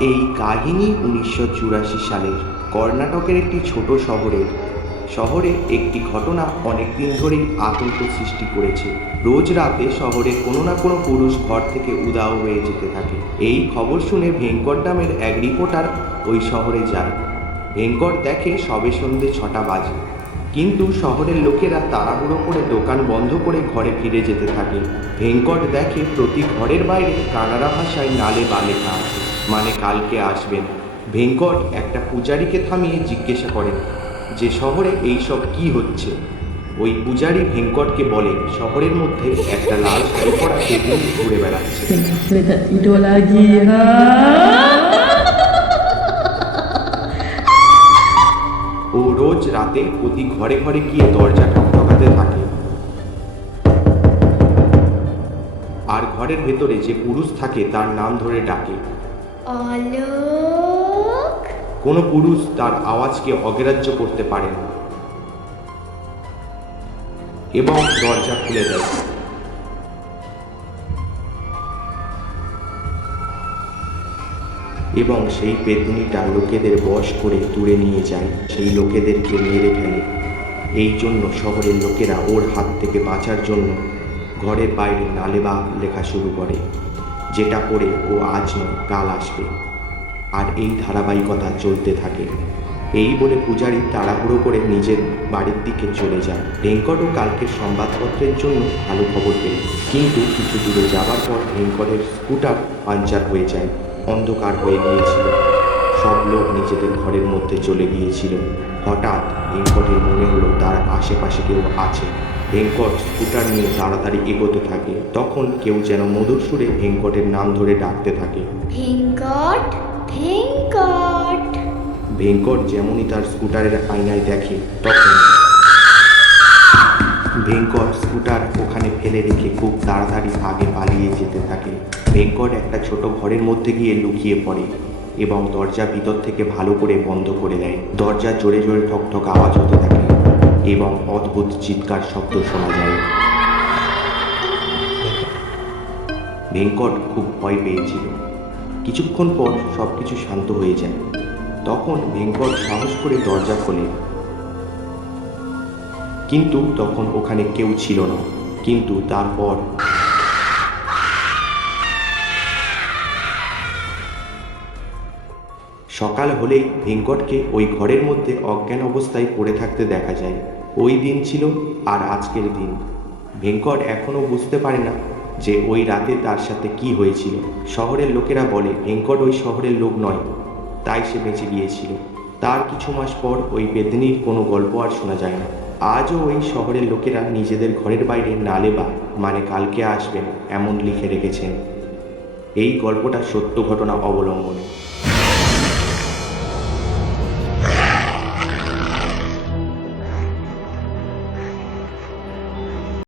এই কাহিনী উনিশশো চুরাশি সালের কর্ণাটকের একটি ছোট শহরের শহরে একটি ঘটনা অনেক দিন ধরেই আতঙ্ক সৃষ্টি করেছে। রোজ রাতে শহরে কোনো না কোনো পুরুষ ঘর থেকে উদাও হয়ে যেতে থাকে। এই খবর শুনে ভেঙ্কট নামের এক রিপোর্টার ওই শহরে যায়। ভেঙ্কট দেখে সবে সন্ধে ছটা বাজে। কিন্তু শহরের লোকেরা তাড়াহুড়ো করে দোকান বন্ধ করে ঘরে ফিরে যেতে থাকে। ভেঙ্কট দেখে প্রতি ঘরের বাইরে কানাডা ভাষায় নালে বা লেখা আছে। মানে কালকে আসবেন। ভেঙ্কট একটা পূজারীকে থামিয়ে জিজ্ঞাসা করেন, যে শহরে এই সব কি হচ্ছে? ওই পূজারী ভেঙ্কটকে বলে, শহরের মধ্যে একটা লাল শাড়ি পরা বেগুন ঘুরে বেড়াচ্ছে. ও রোজ রাতে প্রতি ঘরে ঘরে গিয়ে দরজা ঠকঠকাতে থাকে। আর ঘরের ভেতরে যে পুরুষ থাকে তার নাম ধরে ডাকে। অলোক? কোনো পুরুষ তার আওয়াজকে অগ্রাহ্য করতে পারে না। এবং দরজা খুলে দেয়। এবং সেই পেতনিটা লোকেদের বশ করে দূরে নিয়ে যায়। সেই লোকেদেরকে মেরে ফেলে। এই জন্য শহরের লোকেরা ওর হাত থেকে বাঁচার জন্য ঘরের বাইরে নালেবা লেখা শুরু করে। যেটা পড়ে ও আজ নয়, কাল আসবে। আর এই ধারাবাহিকতা চলতে থাকে। এই বলে পূজারী তাড়াহুড়ো করে নিজের বাড়ির দিকে চলে যায়। ভেঙ্কটও কালকের সংবাদপত্রের জন্য ভালো খবর পেল কিন্তু কিছু দূরে যাবার পর ভেঙ্কটের স্কুটার পাঞ্চার হয়ে যায়, অন্ধকার হয়ে গিয়েছিল। সব লোক নিজেদের ঘরের মধ্যে চলে গিয়েছিল। হঠাৎ ভেঙ্কটের মনে হলো তার আশেপাশে কেউ আছে। ভেঙ্কট স্কুটার নিয়ে তাড়াতাড়ি এগোতে থাকে। তখন কেউ যেন মধুর সুরে ভেঙ্কটের নাম ধরে ডাকতে থাকে। ভেঙ্কট ভেঙ্কট। ভেঙ্কট যেমনই তার স্কুটারের আয়নায় দেখে তখন ভেঙ্কট স্কুটার ওখানে ফেলে রেখে খুব তাড়াতাড়ি আগে পালিয়ে যেতে থাকে। ভেঙ্কট একটা ছোট ঘরের মধ্যে গিয়ে লুকিয়ে পড়ে এবং দরজা ভিতর থেকে ভালো করে বন্ধ করে দেয়। দরজা জোরে জোরে ঠকঠক আওয়াজ হতে থাকে। এবং অদ্ভুত চিৎকার শব্দ শোনা যায়। ভেঙ্কট খুব ভয় পেয়েছিল। কিছুক্ষণ পর সব কিছু শান্ত হয়ে যায়। তখন ভেঙ্কট সাহস করে দরজা খোলে। কিন্তু তখন ওখানে কেউ ছিল না। কিন্তু তারপর সকাল হলেই ভেঙ্কটকে ওই ঘরের মধ্যে অজ্ঞান অবস্থায় পড়ে থাকতে দেখা যায়। ওই দিন ছিল আর আজকের দিন। ভেঙ্কট এখনও বুঝতে পারে না যে ওই রাতে তার সাথে কি হয়েছিল। শহরের লোকেরা বলে, ভেঙ্কট ওই শহরের লোক নয়। তাই সে বেঁচে গিয়েছিল। তার কিছু মাস পর ওই বেদনির কোনো গল্প আর শোনা যায় না। আজও ওই শহরের লোকেরা নিজেদের ঘরের বাইরে নালেবা মানে কালকে আসবেন, এমন লিখে রেখেছেন। এই গল্পটা সত্য ঘটনা অবলম্বনে।